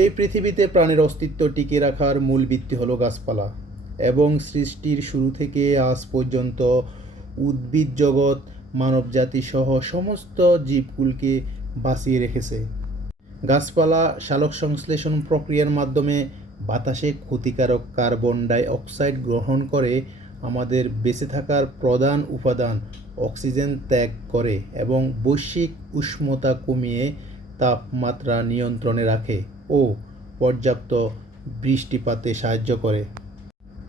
এই পৃথিবীতে প্রাণের অস্তিত্ব টিকিয়ে রাখার মূল ভিত্তি হলো গাছপালা, এবং সৃষ্টির শুরু থেকে আজ পর্যন্ত উদ্ভিদ জগৎ মানবজাতি সহ সমস্ত জীবকুলকে বাঁচিয়ে রেখেছে। গাছপালা সালোকসংশ্লেষণ প্রক্রিয়ার মাধ্যমে বাতাসে ক্ষতিকারক কার্বন ডাই অক্সাইড গ্রহণ করে আমাদের বেঁচে থাকার প্রধান উপাদান অক্সিজেন ত্যাগ করে এবং বৈশ্বিক উষ্ণতা কমিয়ে তাপমাত্রা নিয়ন্ত্রণে রাখে ও পর্যাপ্ত বৃষ্টিপাতে সাহায্য করে।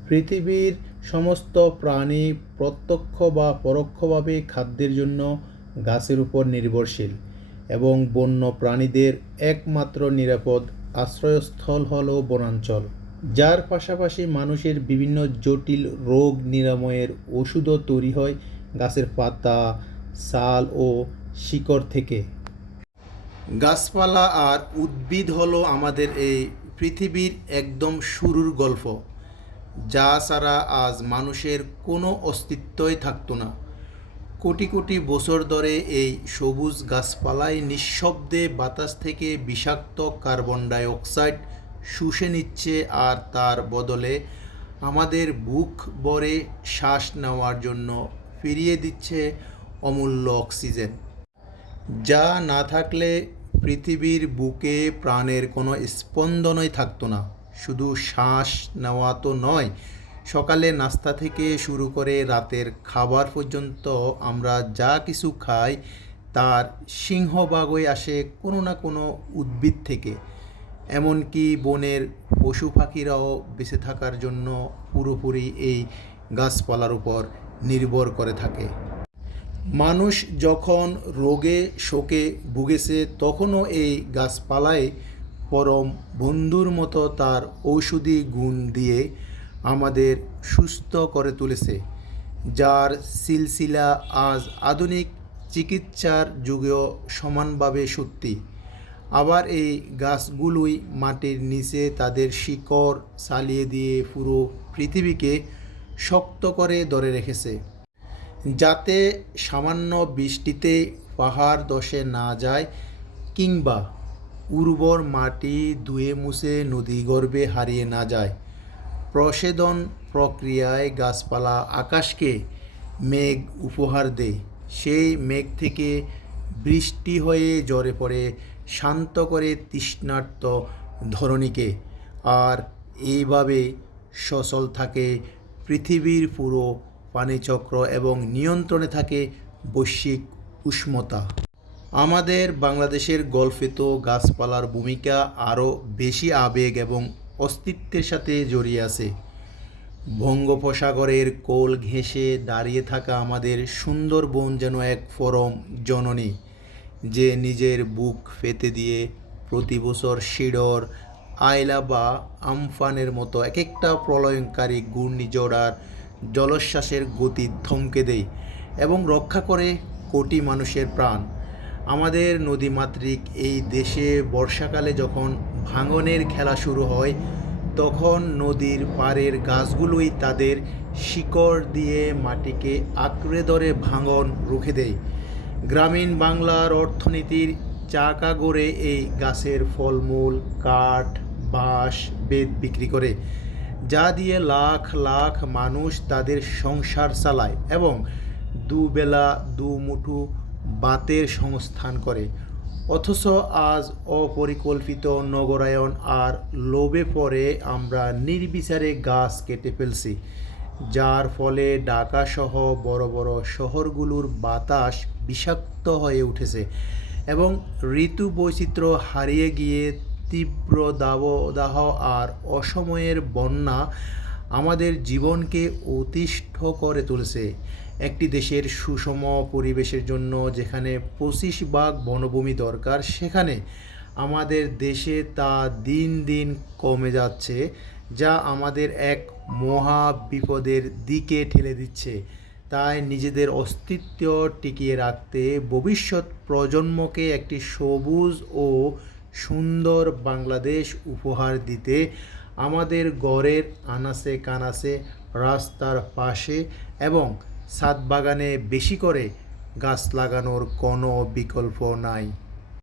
পৃথিবীর সমস্ত প্রাণী প্রত্যক্ষ বা পরোক্ষভাবে খাদ্যের জন্য গাছের উপর নির্ভরশীল, এবং বন্য প্রাণীদের একমাত্র নিরাপদ আশ্রয়স্থল হল বনাঞ্চল, যার পাশাপাশি মানুষের বিভিন্ন জটিল রোগ নিরাময়ের ওষুধও তৈরি হয় গাছের পাতা, ছাল ও শিকড় থেকে। গাছপালা আর উদ্ভিদ হলো আমাদের এই পৃথিবীর একদম শুরুর গল্প, যা ছাড়া আজ মানুষের কোনো অস্তিত্বই থাকতো না। কোটি কোটি বছর ধরে এই সবুজ গাছপালাই নিঃশব্দে বাতাস থেকে বিষাক্ত কার্বন ডাই অক্সাইড শুষে নিচ্ছে, আর তার বদলে আমাদের বুক ভরে শ্বাস নেওয়ার জন্য ফিরিয়ে দিচ্ছে অমূল্য অক্সিজেন, যা না থাকলে পৃথিবীর বুকে প্রাণের কোনো স্পন্দনই থাকতো না। শুধু শ্বাস নেওয়া তো নয়, সকালে নাস্তা থেকে শুরু করে রাতের খাবার পর্যন্ত আমরা যা কিছু খাই তার সিংহভাগই আসে কোনো না কোনো উদ্ভিদ থেকে। এমনকি বনের পশু পাখিরাও বেঁচে থাকার জন্য পুরোপুরি এই গাছপালার উপর নির্ভর করে থাকে। মানুষ যখন রোগে শোকে ভুগেছে, তখনও এই গাছপালায় পরম বন্ধুর মতো তার ঔষধি গুণ দিয়ে আমাদের সুস্থ করে তুলেছে, যার সিলসিলা আজ আধুনিক চিকিৎসার যুগেও সমানভাবে সত্যি। আবার এই গাছগুলোই মাটির নিচে তাদের শিকড় চালিয়ে দিয়ে পুরো পৃথিবীকে শক্ত করে ধরে রেখেছে, যাতে সামান্য বৃষ্টিতে পাহাড় ধসে না যায় কিংবা উর্বর মাটি ধুয়ে মুছে নদীগর্ভে হারিয়ে না যায়। প্রশেদন প্রক্রিয়ায় গাছপালা আকাশকে মেঘ উপহার দেয়, সেই মেঘ থেকে বৃষ্টি হয়ে ঝরে পড়ে শান্ত করে তৃষ্ণার্ত ধরণীকে, আর এইভাবে সচল থাকে পৃথিবীর পুরো পানিচক্র এবং নিয়ন্ত্রণে থাকে বৈশ্বিক উষ্ণতা। আমাদের বাংলাদেশের গল্পে তো গাছপালার ভূমিকা আরও বেশি আবেগ এবং অস্তিত্বের সাথে জড়িয়ে আছে। বঙ্গোপসাগরের কোল ঘেঁষে দাঁড়িয়ে থাকা আমাদের সুন্দরবন যেন এক পরম জননী, যে নিজের বুক পেতে দিয়ে প্রতি বছর শিডর, আইলা বা আমফানের মতো এক একটা প্রলয়ঙ্কারী ঘূর্ণিঝড় আর জলোচ্ছ্বাসের গতি থমকে দেয় এবং রক্ষা করে কোটি মানুষের প্রাণ। আমাদের নদীমাতৃক এই দেশে বর্ষাকালে যখন ভাঙনের খেলা শুরু হয়, তখন নদীর পাড়ের গাছগুলোই তাদের শিকড় দিয়ে মাটিকে আঁকড়ে ধরে ভাঙন রুখে দেয়। গ্রামীণ বাংলার অর্থনীতির চাকা গড়ে এই গাছের ফলমূল, কাঠ, বাঁশ, বেত বিক্রি করে, যা দিয়ে লাখ লাখ মানুষ তাদের সংসার চালায় এবং দুবেলা দুমুঠো ভাতের সংস্থান করে। অথচ আজ অপরিকল্পিত নগরায়ন আর লোভে পড়ে আমরা নির্বিচারে গাছ কেটে ফেলছি, যার ফলে ঢাকাসহ বড় বড় শহরগুলোর বাতাস বিষাক্ত হয়ে উঠেছে এবং ঋতু বৈচিত্র্য হারিয়ে গিয়ে তীব্র দাবদাহ আর অসময়ের বন্যা আমাদের জীবনকে অতিষ্ঠ করে তুলেছে। একটি দেশের সুষম পরিবেশের জন্য যেখানে 25 ভাগ বনভূমি দরকার, সেখানে আমাদের দেশে তা দিন দিন কমে যাচ্ছে, যা আমাদের এক মহা বিপদের দিকে ঠেলে দিচ্ছে। তাই নিজেদের অস্তিত্ব টিকিয়ে রাখতে, ভবিষ্যৎ প্রজন্মকে একটি সবুজ ও সুন্দর বাংলাদেশ উপহার দিতে আমাদের ঘরের আনাচে কানাচে, রাস্তার পাশে এবং ছাদ বাগানে বেশি করে গাছ লাগানোর কোনো বিকল্প নাই।